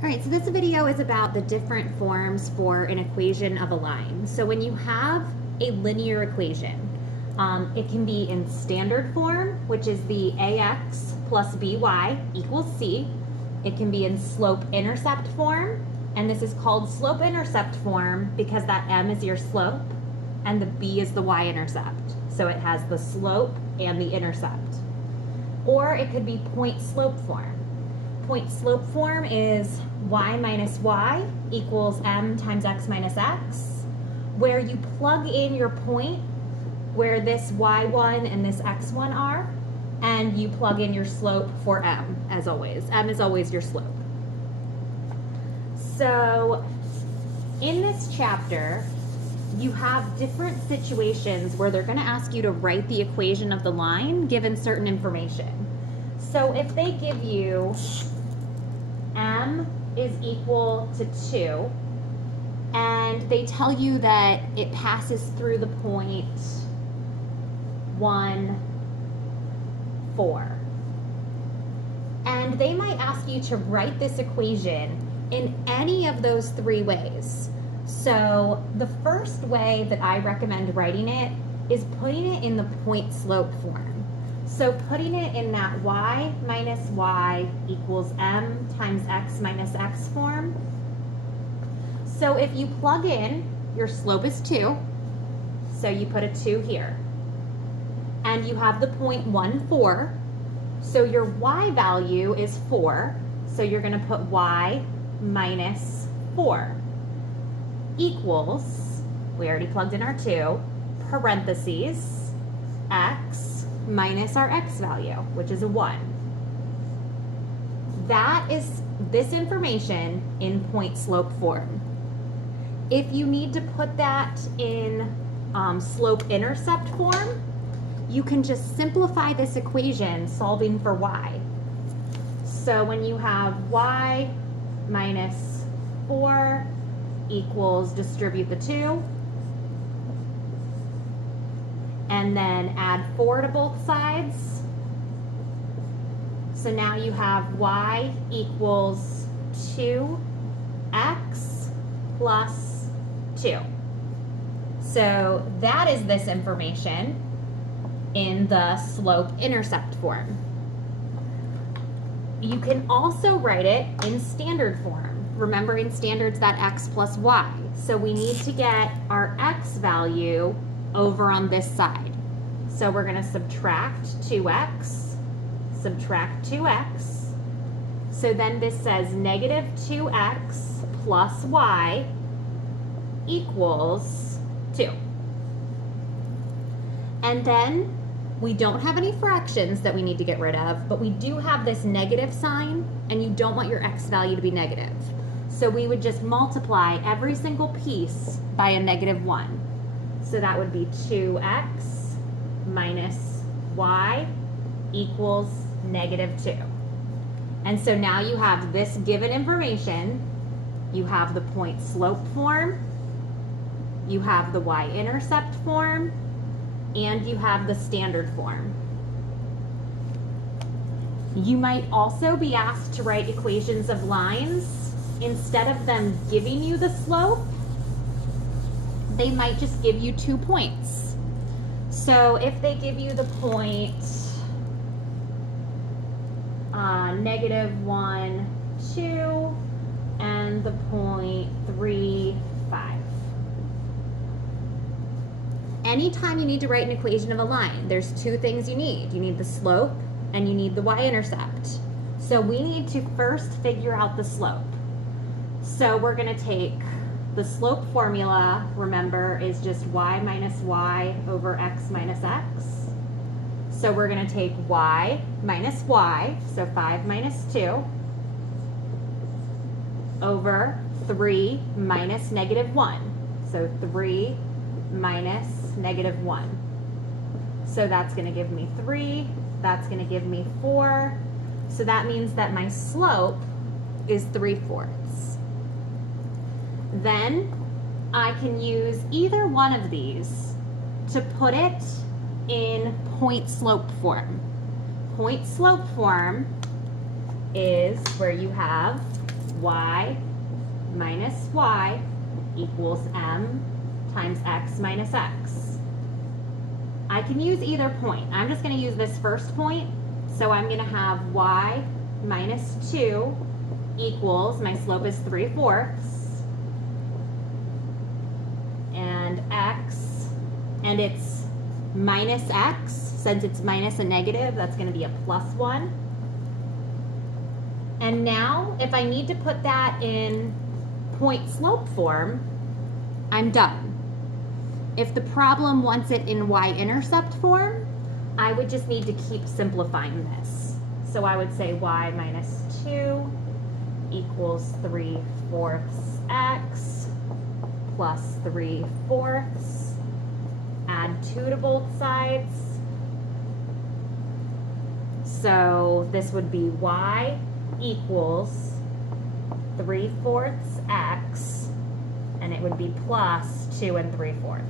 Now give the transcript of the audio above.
All right, so this video is about the different forms for an equation of a line. So when you have a linear equation, it can be in standard form, which is the ax plus by equals c. It can be in slope-intercept form, and this is called slope-intercept form because that m is your slope and the b is the y-intercept. So it has the slope and the intercept. Or it could be point-slope form. Point-slope form is y minus y equals m times x minus x, where you plug in your point where this y1 and this x1 are, and you plug in your slope for m, as always. M is always your slope. So in this chapter, you have different situations where they're going to ask you to write the equation of the line given certain information. So if they give you m is equal to 2, and they tell you that it passes through the point 1, 4. And they might ask you to write this equation in any of those three ways. So the first way that I recommend writing it is putting it in the point-slope form. So putting it in that y minus y equals m times x minus x form. So if you plug in, your slope is 2, so you put a 2 here. And you have the point 1, 4, so your y value is 4, so you're going to put y minus 4 equals, we already plugged in our 2, parentheses, x minus our x value, which is a 1. That is this information in point-slope form. If you need to put that in slope-intercept form, you can just simplify this equation solving for y. So when you have y minus 4 equals, distribute the 2, and then add 4 to both sides. So now you have y equals 2x plus 2. So that is this information in the slope-intercept form. You can also write it in standard form. Remember, in standards, that x plus y. So we need to get our x value over on this side. So we're going to subtract 2x, subtract 2x. So then this says negative 2x plus y equals 2. And then we don't have any fractions that we need to get rid of, but we do have this negative sign, and you don't want your x value to be negative. So we would just multiply every single piece by a negative 1. So that would be 2x minus y equals negative 2. And so now you have this given information. You have the point-slope form, you have the y-intercept form, and you have the standard form. You might also be asked to write equations of lines. Instead of them giving you the slope, they might just give you 2 points. So if they give you the point negative 1, 2, and the point 3, 5. Anytime you need to write an equation of a line, there's 2 things you need. You need the slope and you need the y-intercept. So we need to first figure out the slope. So we're going to take the slope formula, remember, is just y minus y over x minus x. So we're going to take y minus y, so 5 minus 2, over 3 minus negative 1. So 3 minus negative 1. So that's going to give me 3, that's going to give me 4. So that means that my slope is 3/4. Then I can use either one of these to put it in point-slope form. Point-slope form is where you have y minus y equals m times x minus x. I can use either point. I'm just going to use this first point. So I'm going to have y minus 2 equals, my slope is 3/4, and x, and it's minus x. Since it's minus a negative, that's going to be a plus 1. And now, if I need to put that in point slope form, I'm done. If the problem wants it in y-intercept form, I would just need to keep simplifying this. So I would say y minus 2 equals 3/4 x plus 3/4. Add 2 to both sides. So this would be y equals 3/4 x, and it would be plus 2 3/4.